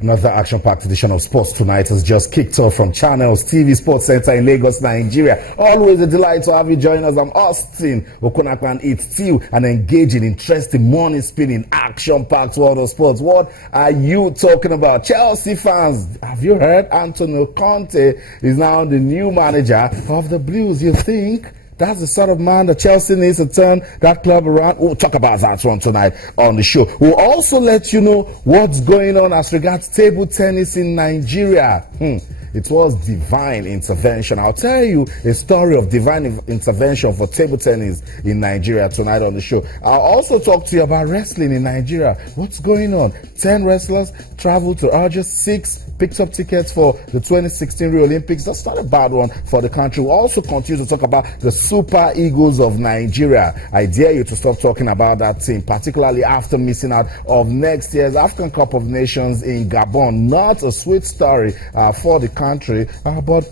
Another action-packed edition of Sports Tonight has just kicked off from Channels TV Sports Center in Lagos, Nigeria. Always a delight to have you join us. I'm Austin Okunakwan. It's still an engaging, interesting, morning-spinning, action-packed world of sports. What are you talking about? Chelsea fans, have you heard? Antonio Conte is now the new manager of the Blues. You think that's the sort of man that Chelsea needs to turn that club around? We'll talk about that one tonight on the show. We'll also let you know what's going on as regards table tennis in Nigeria. It was divine intervention. I'll tell you a story of divine intervention for table tennis in Nigeria tonight on the show. I'll also talk to you about wrestling in Nigeria. What's going on? 10 wrestlers traveled to Algiers, 6 picked up tickets for the 2016 Rio Olympics. That's not a bad one for the country. We'll also continue to talk about the Super Eagles of Nigeria. I dare you to stop talking about that team, particularly after missing out of next year's AFCOn Cup of Nations in Gabon. Not a sweet story for the country, but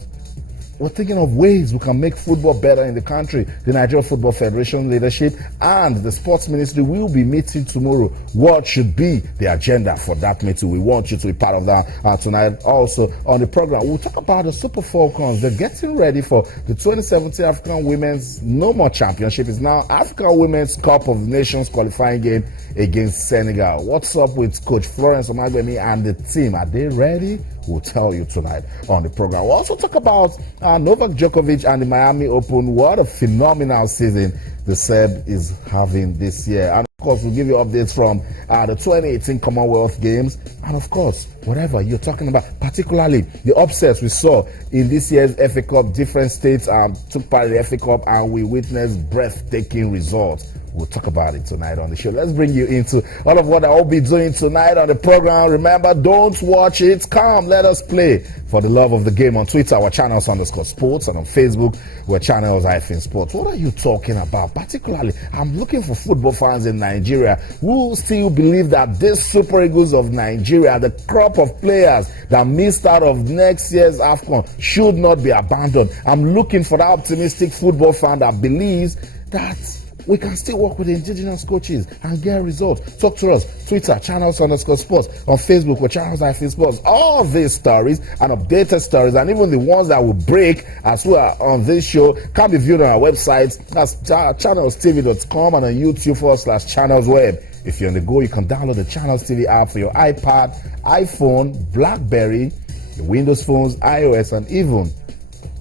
we're thinking of ways we can make football better in the country. The Nigeria Football Federation leadership and the Sports Ministry will be meeting tomorrow. What should be the agenda for that meeting? We want you to be part of that tonight. Also on the program, we'll talk about the Super Falcons. They're getting ready for the 2017 African Women's No More Championship. It's now African Women's Cup of Nations qualifying game against Senegal. What's up with Coach Florence Omagbemi and the team? Are they ready? We'll tell you tonight on the program. We'll also talk about Novak Djokovic and the Miami Open. What a phenomenal season the Serb is having this year. And of course, we'll give you updates from the 2018 Commonwealth Games. And of course, whatever you're talking about, particularly the upsets we saw in this year's FA Cup. Different states took part in the FA Cup and we witnessed breathtaking results. We'll talk about it tonight on the show. Let's bring you into all of what I'll be doing tonight on the program. Remember, don't watch it. Come, let us play for the love of the game. On Twitter, we're channels_sports, and on Facebook, we're channels-sports. What are you talking about? Particularly, I'm looking for football fans in Nigeria who still believe that this Super Eagles of Nigeria, the crop of players that missed out of next year's AFCON, should not be abandoned. I'm looking for that optimistic football fan that believes that we can still work with the indigenous coaches and get results. Talk to us. Twitter, channels_sports. On Facebook, we're channels-sports. All these stories and updated stories, and even the ones that will break as well on this show, can be viewed on our website. That's channelstv.com and on YouTube/channelsweb. If you're on the go, you can download the Channels TV app for your iPad, iPhone, BlackBerry, your Windows phones, iOS, and even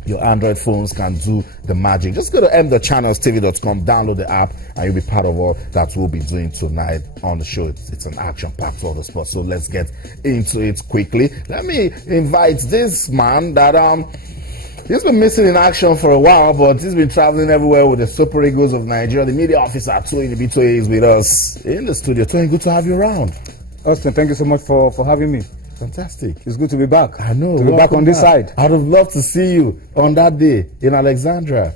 your Android phones can do the magic. Just go to mthechannelstv.com, download the app, and you'll be part of all that we'll be doing tonight on the show. It's an action-packed all the sports, so let's get into it quickly. Let me invite this man that he's been missing in action for a while, but he's been traveling everywhere with the Super Eagles of Nigeria. The media officer, Toyin Ibitoye, is with us in the studio. Toyin, good to have you around. Austin, thank you so much for having me. Fantastic. It's good to be back. I know. To be back on this side. I'd have loved to see you on that day in Alexandria.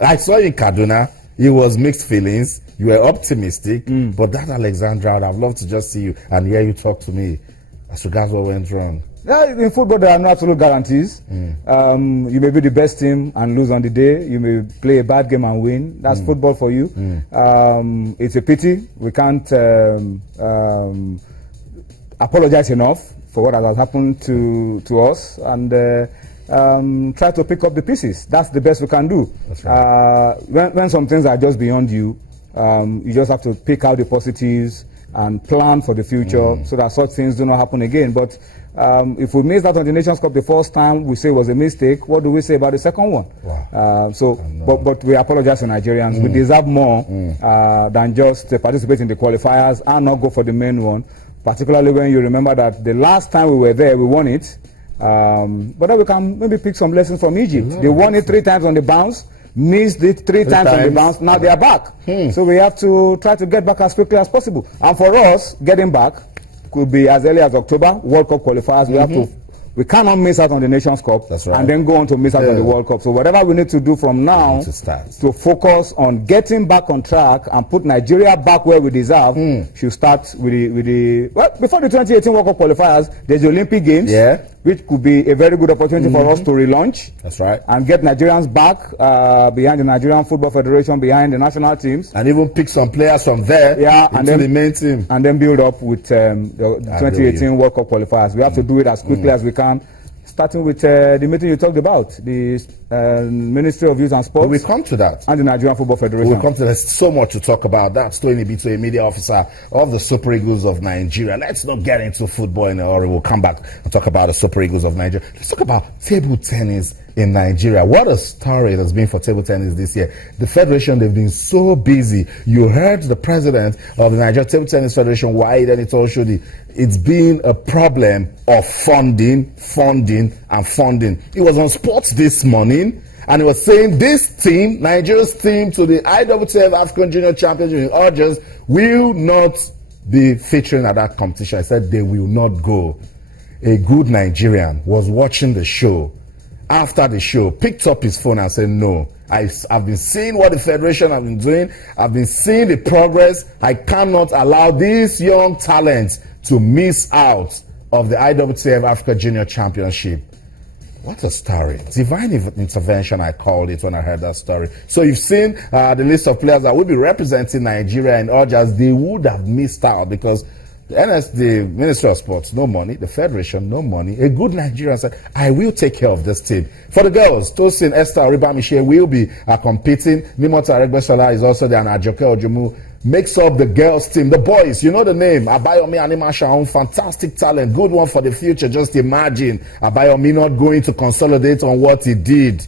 I saw you in Kaduna. It was mixed feelings. You were optimistic, but that Alexandria, I'd have loved to just see you and hear you talk to me as regards what went wrong. Yeah, in football, there are no absolute guarantees. You may be the best team and lose on the day. You may play a bad game and win. That's football for you. It's a pity. We can't apologize enough for what has happened to us, and try to pick up the pieces. That's the best we can do. That's right. When some things are just beyond you, you just have to pick out the positives and plan for the future so that such things do not happen again. But if we missed out on the Nations Cup the first time, we say it was a mistake. What do we say about the second one? Wow. But we apologize to Nigerians. We deserve more than just participate in the qualifiers and not go for the main one. Particularly when you remember that the last time we were there, we won it. But then we can maybe pick some lessons from Egypt. They won it 3 times on the bounce, missed it 3 times on the bounce. Now they are back. So we have to try to get back as quickly as possible. And for us, getting back could be as early as October, World Cup qualifiers. We have to we cannot miss out on the Nations Cup. That's right. And then go on to miss out on the World Cup. So whatever we need to do from now to focus on getting back on track and put Nigeria back where we deserve should start with the well, before the 2018 World Cup qualifiers, there's the Olympic Games. Yeah. which could be a very good opportunity for us to relaunch. That's right. And get Nigerians back behind the Nigerian Football Federation, behind the national teams. And even pick some players from there into the main team. And then build up with the 2018 World Cup qualifiers. We have to do it as quickly as we can. Starting with the meeting you talked about, the Ministry of Youth and Sports. We'll come to that. And the Nigerian Football Federation. We'll come to that. There's so much to talk about. That's Tony Bito, a media officer of the Super Eagles of Nigeria. Let's not get into football in a hurry. We'll come back and talk about the Super Eagles of Nigeria. Let's talk about table tennis in Nigeria. What a story it has been for table tennis this year. The federation, they've been so busy. You heard the president of the Nigeria Table Tennis Federation, Wahid Enitoshodi. It's been a problem of funding. He was on sports this morning and he was saying this team, Nigeria's team to the IWTF AFCON Junior Championship in August, will not be featuring at that competition. I said they will not go. A good Nigerian was watching the show. After the show, picked up his phone and said, no, I've been seeing what the federation have been doing. I've been seeing the progress. I cannot allow these young talents to miss out of the IWTF Africa Junior Championship. What a story. Divine intervention, I called it when I heard that story. So you've seen the list of players that will be representing Nigeria in August. They would have missed out because the Ministry of Sports, no money. The Federation, no money. A good Nigerian said, I will take care of this team. For the girls, Tosin, Esther, Oribamishe will be competing. Nimota Aregbesola is also there, and Ajoke Ojomu makes up the girls team. The boys, you know the name, Abayomi Animashaun, fantastic talent, good one for the future. Just imagine Abayomi not going to consolidate on what he did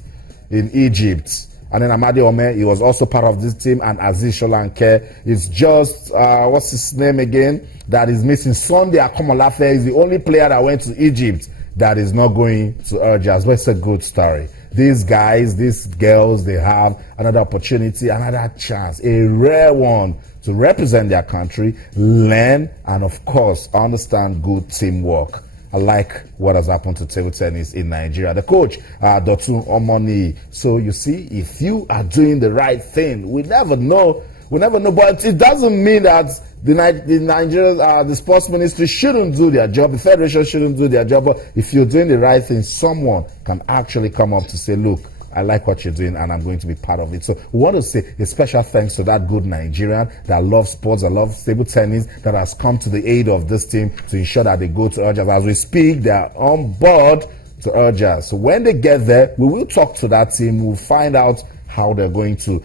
in Egypt. And then Amadi Ome, he was also part of this team, and Aziz Sholanke is just, what's his name again, that is missing. Sunday Akomolafe is the only player that went to Egypt that is not going to Urgers. But it's a good story. These guys, these girls, they have another opportunity, another chance, a rare one to represent their country, learn, and of course, understand good teamwork. I like what has happened to table tennis in Nigeria. The coach, Dotun Omoni. So you see, if you are doing the right thing, we never know. But it doesn't mean that the sports ministry shouldn't do their job. The federation shouldn't do their job. But if you're doing the right thing, someone can actually come up to say, look, I like what you're doing and I'm going to be part of it. So we want to say a special thanks to that good Nigerian that loves sports, that loves table tennis, that has come to the aid of this team to ensure that they go to Urgers. As we speak, they are on board to Urgers. So when they get there, we will talk to that team. We'll find out how they're going to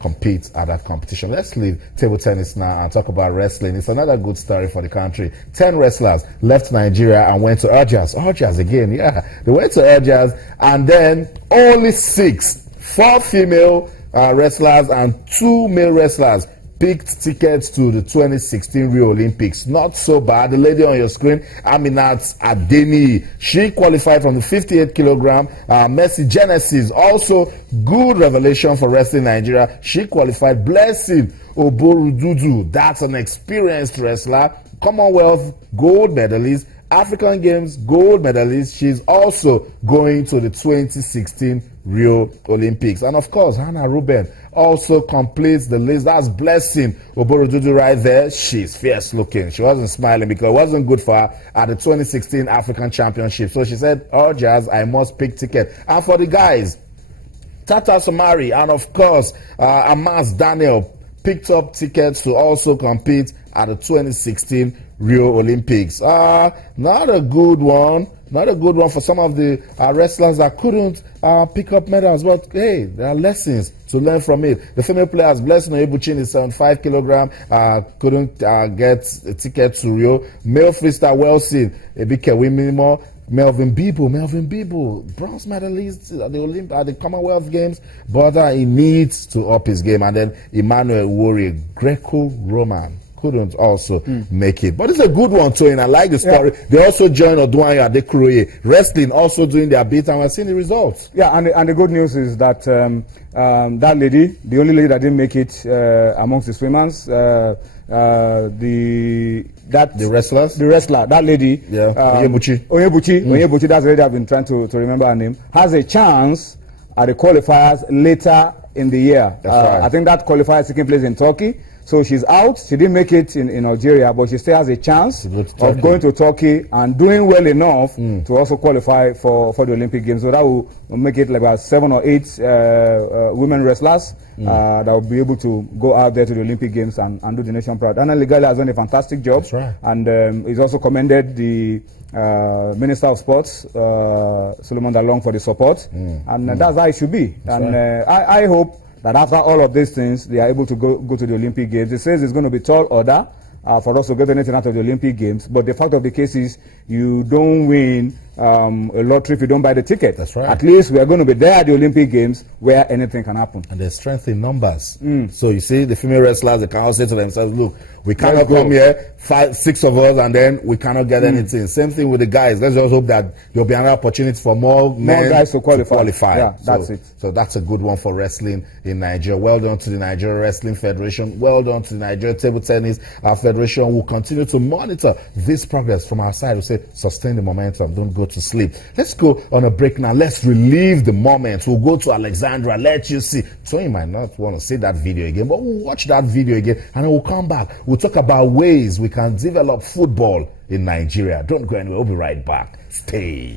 compete at that competition. Let's leave table tennis now and talk about wrestling. It's another good story for the country. 10 wrestlers left Nigeria and went to Urgers. Urgers again, yeah. They went to Urgers, and then only 4 female wrestlers and 2 male wrestlers picked tickets to the 2016 Rio Olympics. Not so bad. The lady on your screen, Aminat Adeni, she qualified from the 58 kilogram. Mercy Genesis, also good revelation for wrestling Nigeria. She qualified. Blessing Oborududu, that's an experienced wrestler. Commonwealth gold medalist. African Games gold medalist. She's also going to the 2016 Rio Olympics. And of course, Hannah Ruben also completes the list. That's Blessing Oborududu right there. She's fierce looking. She wasn't smiling because it wasn't good for her at the 2016 African Championship. So she said, oh, Jazz, I must pick ticket. And for the guys, Tata Samari and of course, Amas Daniel picked up tickets to also compete at the 2016 Rio Olympics. Not a good one. Not a good one for some of the wrestlers that couldn't pick up medals. But hey, there are lessons to learn from it. The female players, Blessing Oyebuchi in 75 kilogram, couldn't get a ticket to Rio. Male freestyle Wilson, Ebike Wimimo, Melvin Bibo, bronze medalist at the Commonwealth Games, but he needs to up his game. And then Emmanuel Warrior, Greco-Roman, couldn't also make it. But it's a good one too, and I like the story. Yeah. They also joined Oduayo Adekuroye. Wrestling also doing their bit, and we're seeing the results. Yeah, and the good news is that that lady, the only lady that didn't make it amongst the swimmers, the wrestler, that lady, Onyebuchi, that's the lady I've been trying to remember her name, has a chance at the qualifiers later in the year. That's right. I think that qualifier is taking place in Turkey. So she's out. She didn't make it in Algeria, but she still has a chance of going to Turkey and doing well enough to also qualify for the Olympic Games. So that will make it like about 7 or 8 women wrestlers that will be able to go out there to the Olympic Games and do the nation proud. Anna Ligali has done a fantastic job. That's right. And he's also commended the Minister of Sports, Solomon Dalong, for the support. And that's how it should be. That's and I hope that after all of these things, they are able to go to the Olympic Games. It says it's going to be tall order for us to get anything out of the Olympic Games. But the fact of the case is, you don't win a lottery if you don't buy the ticket. That's right. At least we are going to be there at the Olympic Games where anything can happen. And there's strength in numbers. So you see, the female wrestlers, they can all say to themselves, look, we cannot come here, 5, 6 of us, and then we cannot get anything. Same thing with the guys. Let's just hope that there'll be another opportunity for more men guys to qualify. Yeah, that's it. So that's a good one for wrestling in Nigeria. Well done to the Nigeria Wrestling Federation. Well done to the Nigeria Table Tennis Federation. We'll continue to monitor this progress from our side. We say, sustain the momentum. Don't go to sleep. Let's go on a break now. Let's relieve the moment. We'll go to Alexandra. Let you see. So you might not want to see that video again, but we'll watch that video again and then we'll come back. We'll talk about ways we can develop football in Nigeria. Don't go anywhere. We'll be right back. Stay.